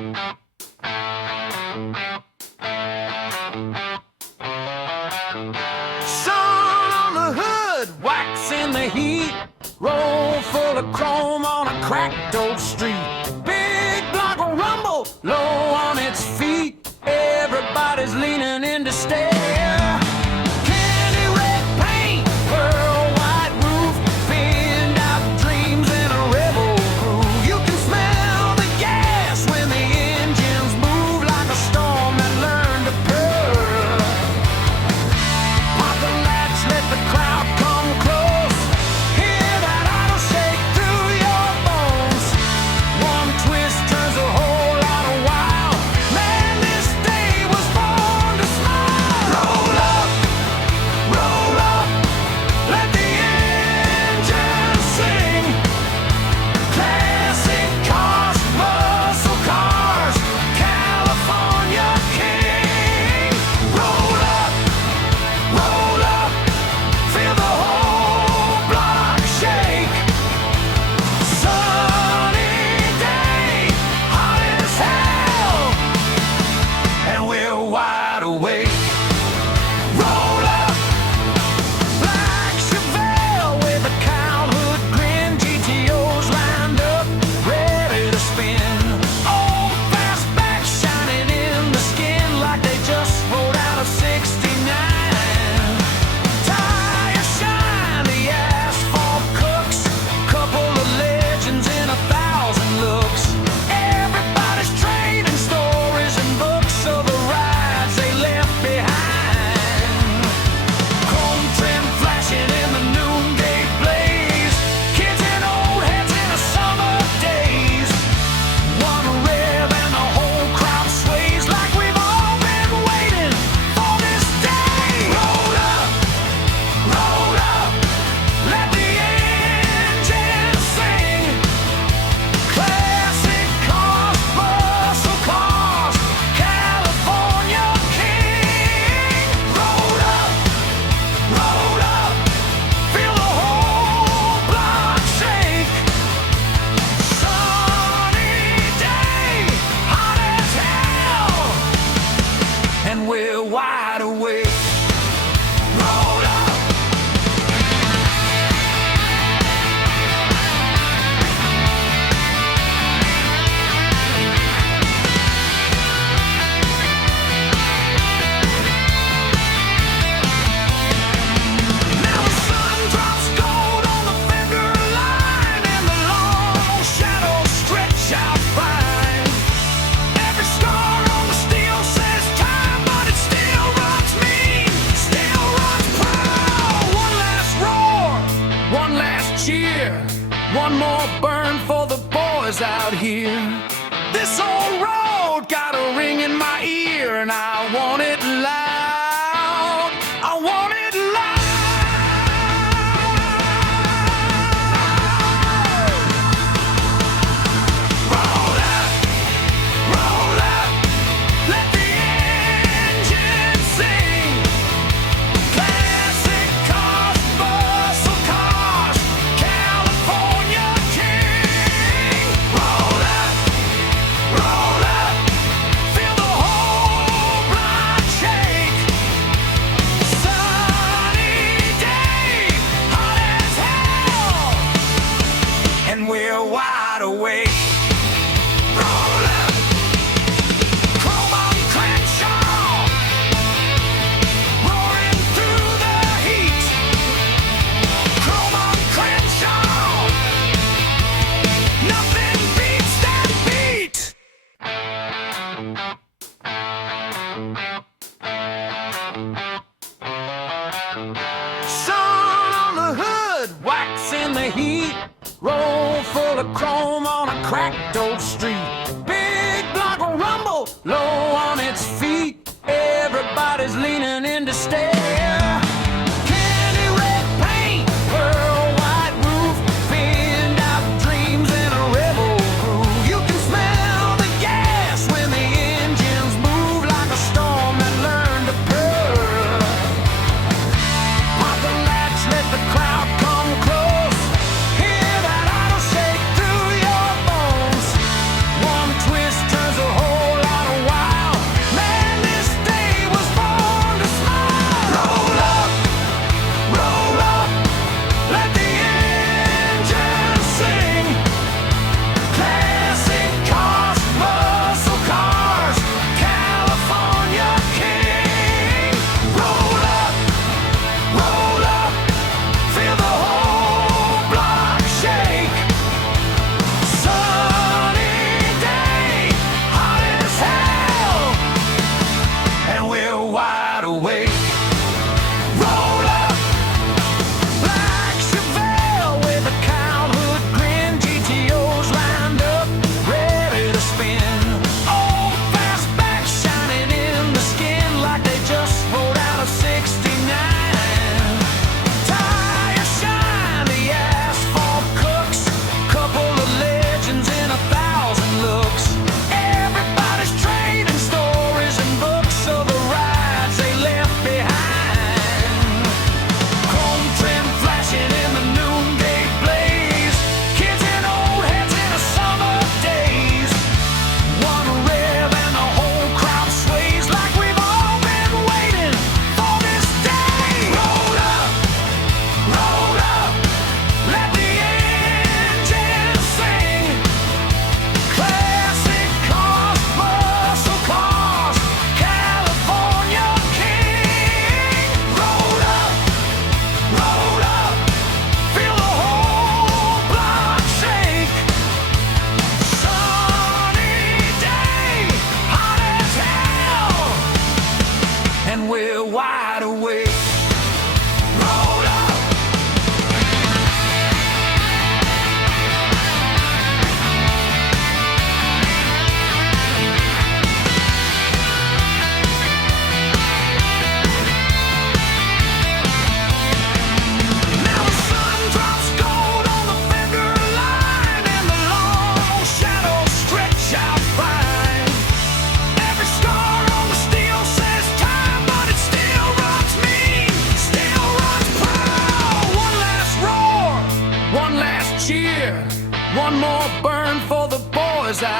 Sun on the hood, wax in the heat. Roll full of chrome on a cracked old street. Big block will rumble, low on its feet. Everybody's leaning in to stare. Candy red paint, pearl white roof, finned out dreams in a rebel groove. You can smell the gas when the engines move like a storm that learned to purr. Pop the latch, let the crowd come close. Hear that auto shake through your bones. One twist turns a whole lot of wild. Man, this day was born to smile. Roll up, let the engine sing. Classic cars, muscle cars, California king. Roll up, feel the whole block shake. Sunny day, hot as hell, and we're wide awake. Roll up, black Chevelle with a cowhood grin, GTOs lined up, ready to spin. Old Fastbacks shining in the skin like they just rolled out of '69. Tire shine, the asphalt cooks, couple of legends in 1,000 looks. Everybody's trading stories and books of the rides they left behind. Chrome trim flashing in the noonday blaze. Kids and old heads in the summer days. One rev and the whole crowd sways like we've all been waiting for this day. Roll up, let the engine sing. Classic cars, muscle cars, California king. Roll up, feel the whole block shake. Sunny day, hot as hell, and we're wide awake. Roll up. Now the sun drops gold on the fender line, and the long shadows stretch out fine. Every scar on the steel says time, but it still runs mean, still runs proud. One last roar, one last cheer, one more burn for the boys out here. This old road got a ring in my ear, and I want it loud. I want it loud. Roll up, let the engine sing. Classic cars, muscle cars, California king. Roll up, feel the whole block shake. Sunny day, hot as hell, and we're wide awake. Roll up, chrome on Crenshaw, roaring through the heat. Chrome on Crenshaw, nothing beats that beat. Sun on the hood, wax in the heat. Roll full of chrome on a cracked old street. Big block will rumble, low on its feet. Everybody's leaning in to stare. Candy red paint, pearl white roof, finned out dreams in a rebel groove. You can smell the gas when the engines move like a storm that learned to purr. Pop the latch, let the crowd come close. Hear that auto shake through your bones. One twist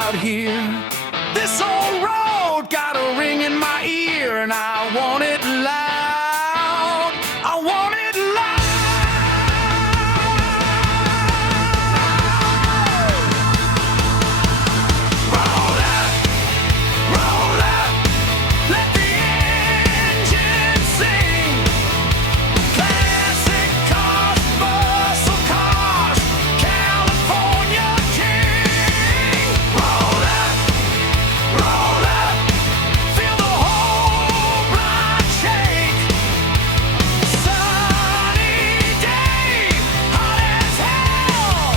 out here. This old road got a ring in my ear, and I want it loud. I want it loud. Roll up, roll up, let the engine sing. Classic cars, muscle cars, California king. Roll up, feel the whole block shake. Sunny day, hot as hell,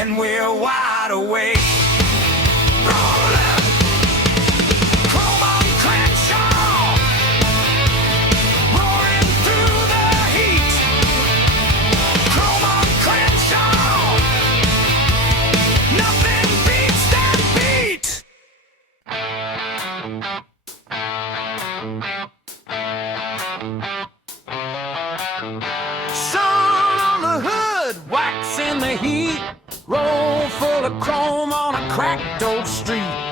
and we're wide awake. Roll up, chrome on Crenshaw, roaring through the heat. Chrome on Crenshaw, nothing beats that beat. Sun on the hood, wax in the heat. Roll full of chrome on a cracked old street.